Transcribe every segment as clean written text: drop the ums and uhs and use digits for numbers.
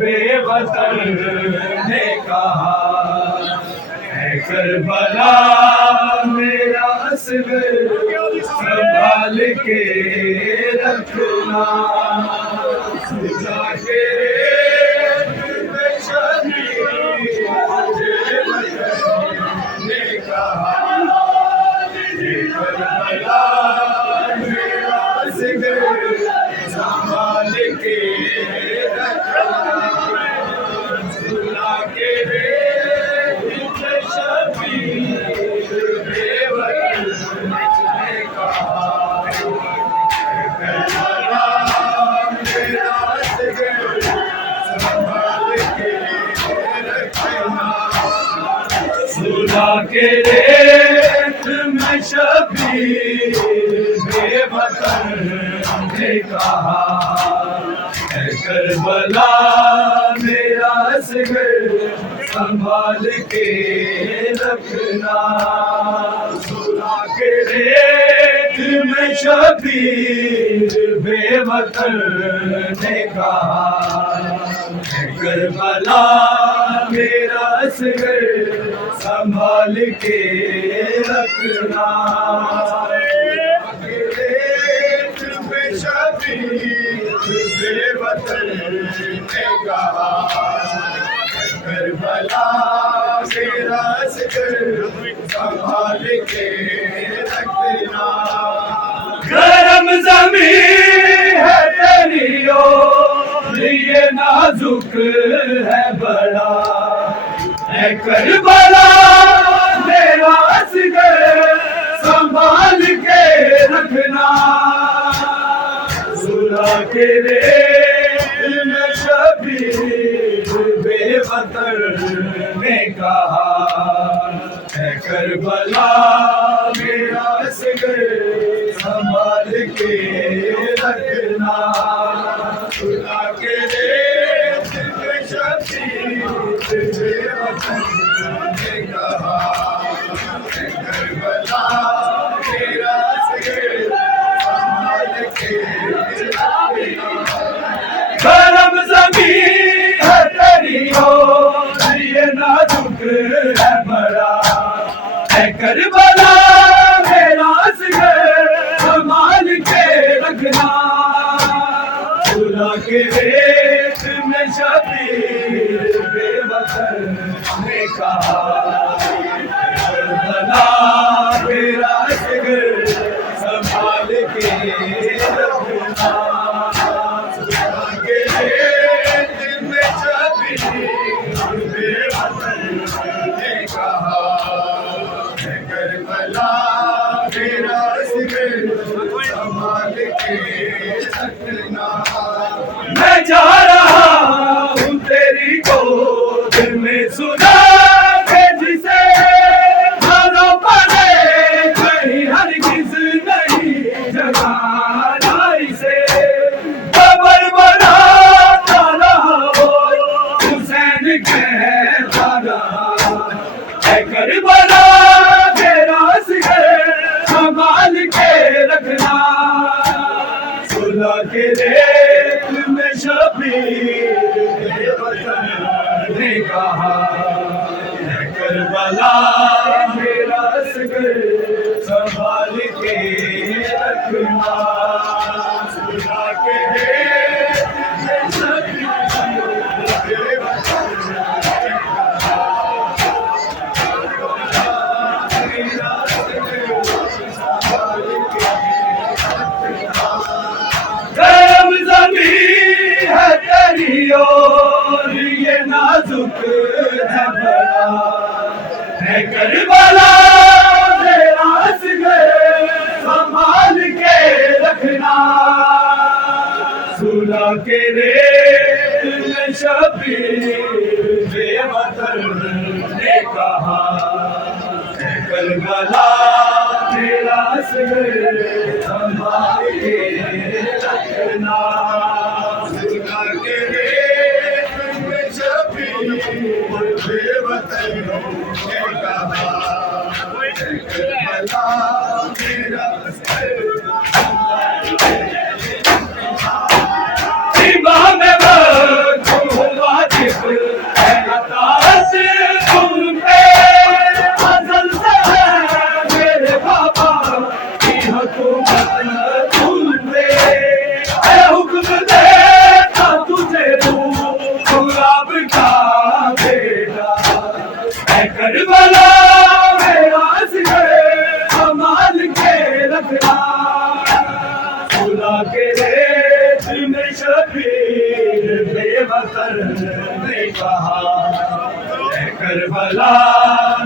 بے وطن نے کہا اے کربلا میرا اصغر سنبھال کے رکھنا سجا کے بے شبیر بے وطن نے کہا اے کربلا میرا اصغر سنبھال کے سنا کے ریت میں شبیر بے وطن نے کہا اے کربلا میرا اصغر سنبھال کے رکھنا سنا کے ریت میں شبیر بے وطن نے کہا اے کربلا میرا اصغر سنبھال کے رکھنا ریت میں شبیر بے وطن نے کہا کربلا میرا اصغر سنبھال کے رکھنا گرم زمین ہے تیری اور یہ نازک ہے بڑا اے کربلا میرا اصغر سنبھال کے رکھنا سنا کے ریت میں شبیر بے وطن نے کہا اے کربلا میرا اصغر سنبھال کے رکھنا سنا کے ریت میں شبیر بے وطن نے کہا اے کربلا میرا اصغر سنبھال کے گرم زمین ہے تیری اور یہ نازک ہے بڑا اے کربلا میرا اصغر سنبھال کے رکھنا سنا کے ریت میں شبیر بے وطن نے کہا کربلا میرا اصغر سنبھال کے رکھنا میں جا رہا ہوں تیری گود میں سنا کے جسے مانو پڑے کہیں ہرگز نہیں جگہ لائی سے خبر بناتا رہا وہ حسین کہتا رہا اے کربلا میرا اصغر سنبھال کے رکھنا سنا کے ریت میں شبیر بے وطن نے کہا اے کربلا میرا اصغر سنبھال کے رکھنا سنا کے ریت میں شبیر بے وطن نے کہا میرا اصغر سنبھال کے گرم زمین ہے تیری اور یہ نازک ہے بڑا اے کربلا میرا اصغر سنبھال کے رکھنا سنا کے ریت میں شبیر بے وطن نے کہا اے کربلا میرا اصغر سنبھال کے رکھنا سنا کے ریت میں شبیر بے وطن کربلا میں آس گئے کمال کے رکھنا خدا کے ریت میں شبیر بے وطن نے کہا اے کربلا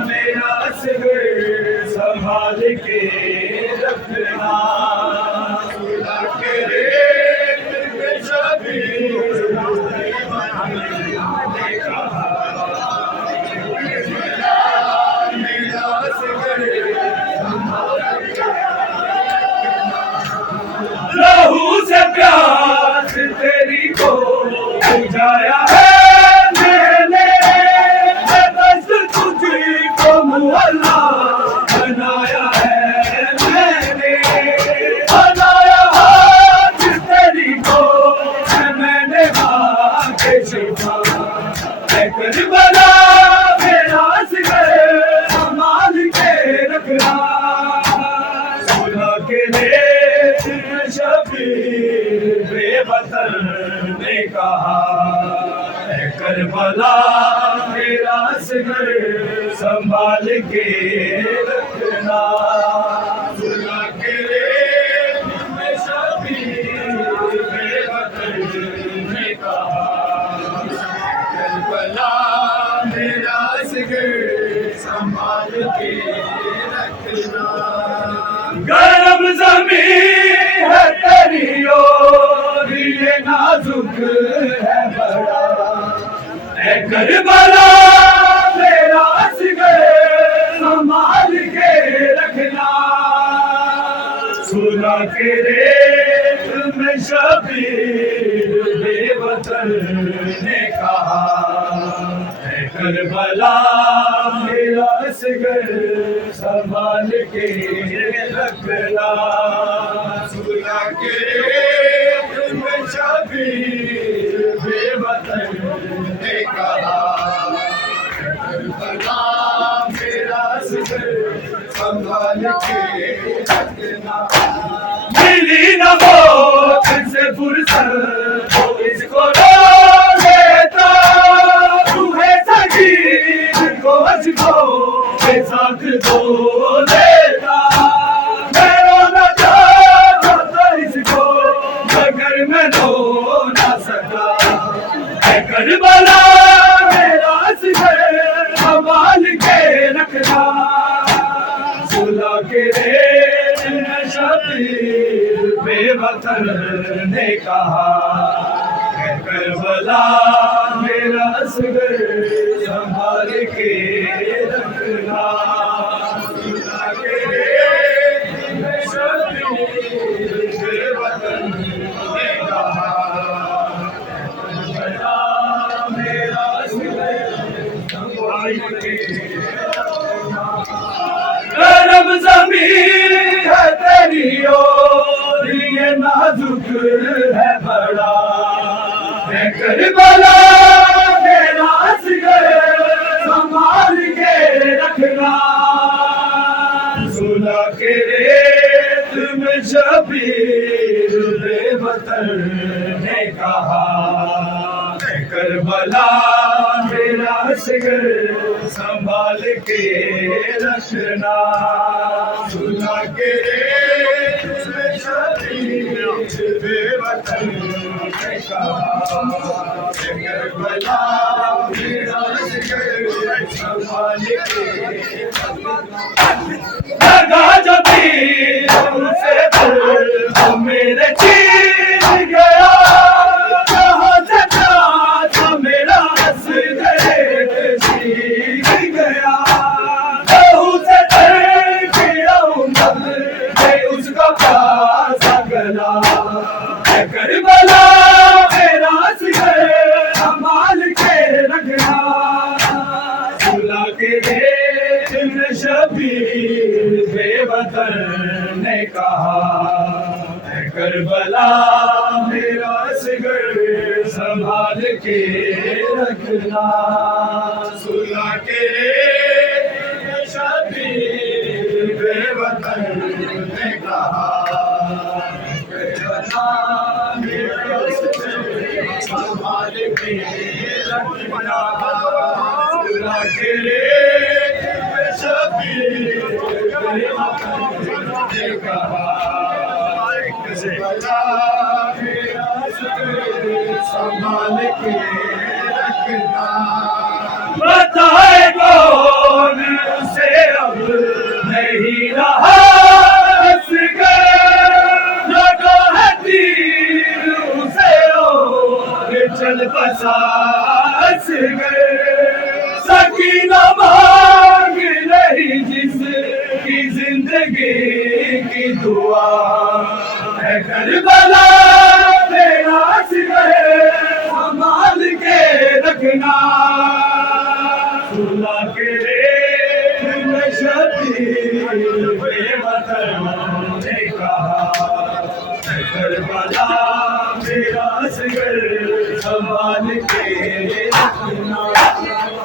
میرا اصغر سنبھال کے رکھنا خدا کے ریت میں شبیر بے وطن نے کہا لہو سے پیاس تیری کو بجھایا ہے میں نے بس تجھ کو مولا بنایا ہے میں نے بنایا ہاتھ تیری کو میں نے بات شفا اے کربلا میرا اصغر سنبھال کے رکھنا خدا کے ریت میں شبیر بے وطن نے کہا اے کربلا میرا اصغر سنبھال کے رکھنا خدا کے ریت میں شبیر بے وطن نے کہا کربلا میرا اصغر سنبھال کے رکھنا گرم زمین ہے تیری اور یہ نازک ہے بڑا اے کربلا میرا اصغر سنبھال کے رکھنا خدا کے ریت میں شبیر بے وطن نے کہا اے کربلا میرا اصغر سنبھال کے رکھنا خدا کے ریت میں شبیر بے وطن نے کہا کربلا میرا اصغر سنبھال کے رکھنا ملی نہ موت سے فرصت تو اس کو رو لیتا روح سجید کو اج کو کے ساتھ دھو لیتا میں رونا چاہتا تھا اس کو مگر میں رو نہ سکا اے کربلا میرا اصغر سنبھال کے رکھنا خدا کے ریت میں شبیر بے وطن نے کہا اے کربلا میرا اصغر سنبھال کے رکھنا خدا کے ریت میں شبیر بے وطن نے کہا کربلا میرا اصغر سنبھال کے گرم زمین ہے تیری اور یہ نازک ہے بڑا اے کربلا میرا اصغر سنبھال کے رکھنا خدا کے ریت میں شبیر بے وطن نے کہا اے کربلا میرا اصغر سنبھال کے رکھنا خدا کے ریت میں شبیر بے وطن نے کہا اے کربلا میرا اصغر سنبھال کے رکھنا لگا جب تیر سے دل تو میرے چیر گیا جہاں سے تھا میرا اصغر چیر گیا لہو سے تر گیا اس کا پاسا گلا اے کربلا میرا اصغر سنبھال کے رکھنا خدا کے ابن شبیر بے وطن نے کہا اے کربلا میرا اصغر سنبھال کے رکھنا سنا کے ابن شبیر بے وطن نے کہا کربلا میرا اصغر سنبھال کے رکھنا سنا کے سنبھال کے رکھنا بتائے کون اسے اب نہیں رہا لگا ہے تیر اسے اور چل بسا سکینہ مانگ رہی جس کی زندگی کی دعا ہے کربلا میرا اصغر سنبھال کے رکھنا سنا کے ابن شبیر بے وطن نے کہا اے کربلا میرا اصغر سنبھال کے رکھنا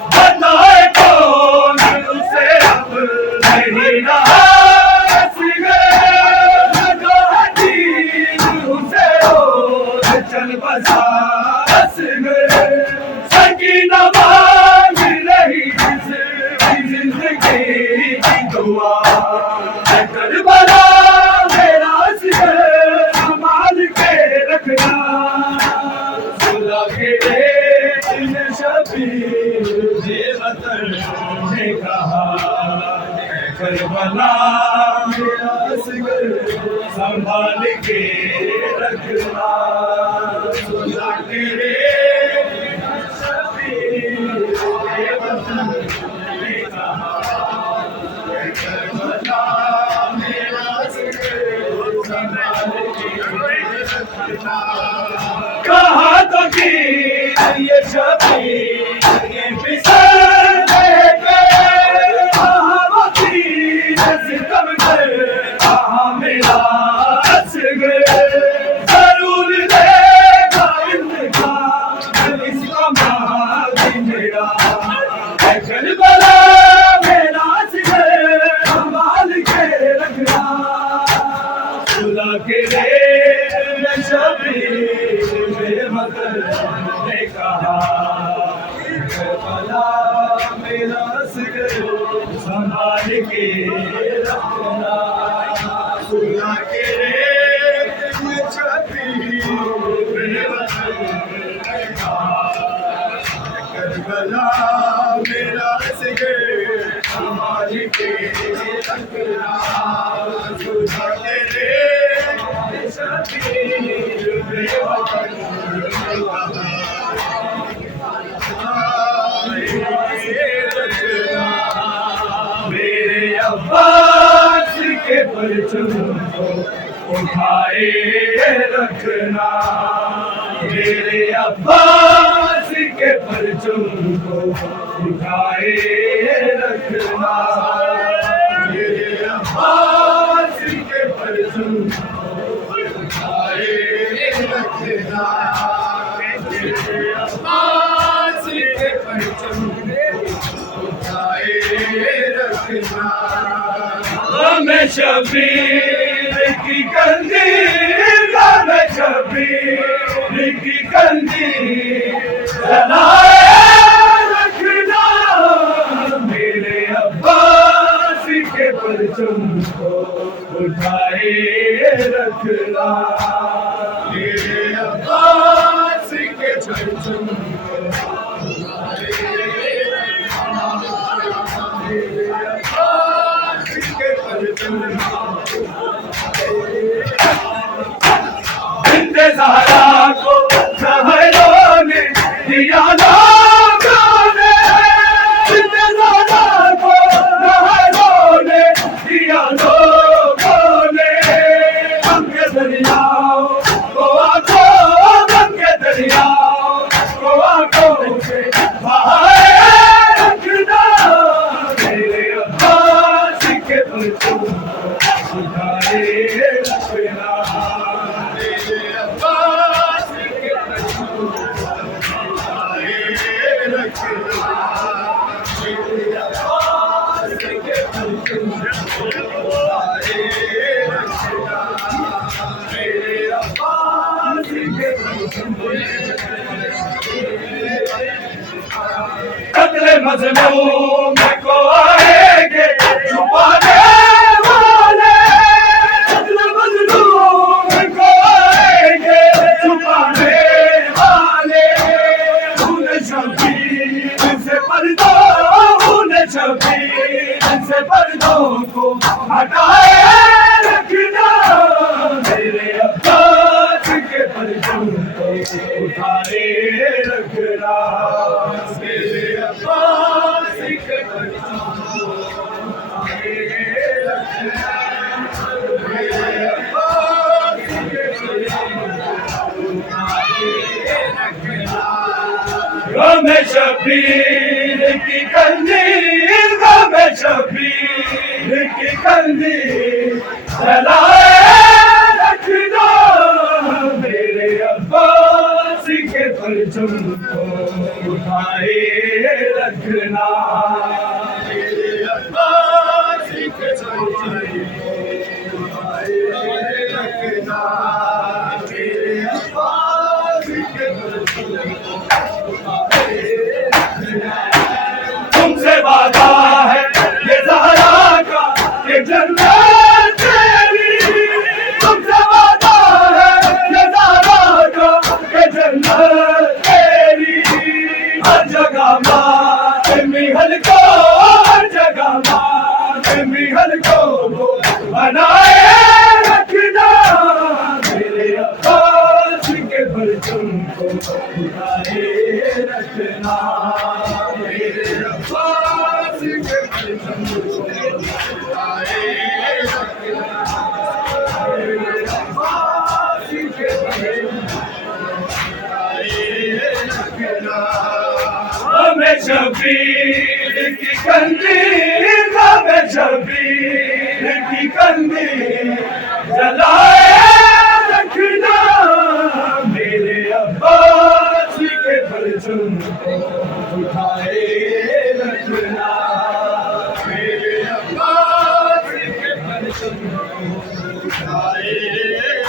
بتائے کون اسے اب نہیں رہا چل بسا سکینہ مانگ رہی جس کی زندگی کی دعا اے کربلا میرا اصغر سنبھال کے رکھنا سنا کے ابن شبیر بے وطن نے کہا اے کربلا میرا اصغر سنبھال کے رکھنا سنا کے ابن شبیر بے وطن نے کہا اے کربلا میرا اصغر سنبھال کے رکھنا کہا تو کہ یہ شبیر یہ پسر دے کے کہاں وہ تیر ستم کر کہاں میرا اصغر ضرور دے گا انتقام اس کا ماضی میرا اے کربلا میرا اصغر سنبھال کے رکھنا سنا کے ابن شبیر بے وطن نے کہا کربلا میرا اصغر سنبھال کے رکھنا سنا کے ابن شبیر بے وطن نے کہا کربلا میرا اصغر سنبھال کے رکھنا سنا کے ابن شبیر بے وطن نے کہا میرے عباس کے پرچم کو اٹھائے رکھنا میرے عباس کے پرچم کو اٹھائے رکھنا میرے عباس کے پرچم کو اٹھائے رکھنا میرے عباس کے پرچم کو اٹھائے رکھنا غم شبیر کی کندیل غم شبیر کی کندیل جلائے رکھنا میرے عباس کے پرچم کو اٹھائے رکھنا میرے عباس کے پرچم کو اٹھائے رکھنا میرے عباس کے پرچم بنت زہرا کو شہروں نے دیا لوگوں نے بنت زہرا کو شہروں نے دیا لوگوں نے غم کے دریاؤں کو آنکھوں غم کے دریاؤں کو آنکھوں سے بہائے رکھنا مظلوم کو آئیں گے چھپانے والے، مظلوم کو آئیں گے چھپانے والے، انہیں شبیر سے پردوں، انہیں شبیر سے پردوں کو ہٹائے رکھنا، میرے عباس کے پرچم کو اٹھائے رکھنا، میرے عباس کے پرچم کو اٹھائے رکھنا، میرے عباس کے پرچم کو اٹھائے رکھنا۔ غم شبیر کی قندیل، غم شبیر کی قندیل جلائے رکھنا، میرے عباس کے پرچم کو اٹھائے رکھنا، میرے عباس کے پرچم کو اٹھائے رکھنا، میرے عباس کے پرچم کو اٹھائے رکھنا۔ تم سے وعدہ ہے یہ زہرا کا کہ جنت تیری، تم سے وعدہ ہے یہ زہرا کا کہ جنت تیری، ہر جگہ ماتمی حلقہ، ہر جگہ ماتمی حلقوں بنائے رکھنا، میرے عباس کے پرچم کو اٹھائے رکھنا، میرے عباس کے پرچم کو اٹھائے رکھنا، میرے عباس کے پرچم کو اٹھائے رکھنا۔ غم شبیر کی قندیل، غم شبیر کی قندیل جلائے رکھنا، میرے عباس کے پرچم کو اٹھائے رکھنا، میرے عباس کے پرچم کو اٹھائے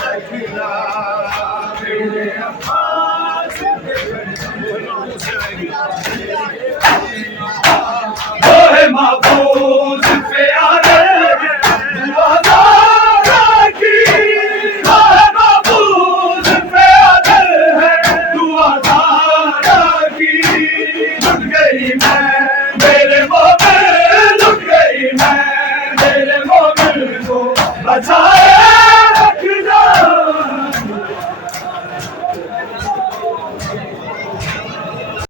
رکھنا، میرے عباس کے پرچم کو اٹھائے رکھنا۔ لوح محفوظ پہ آدر دعا کی، لوح محفوظ پہ آدر ہے دعا کی، جھک گئی میں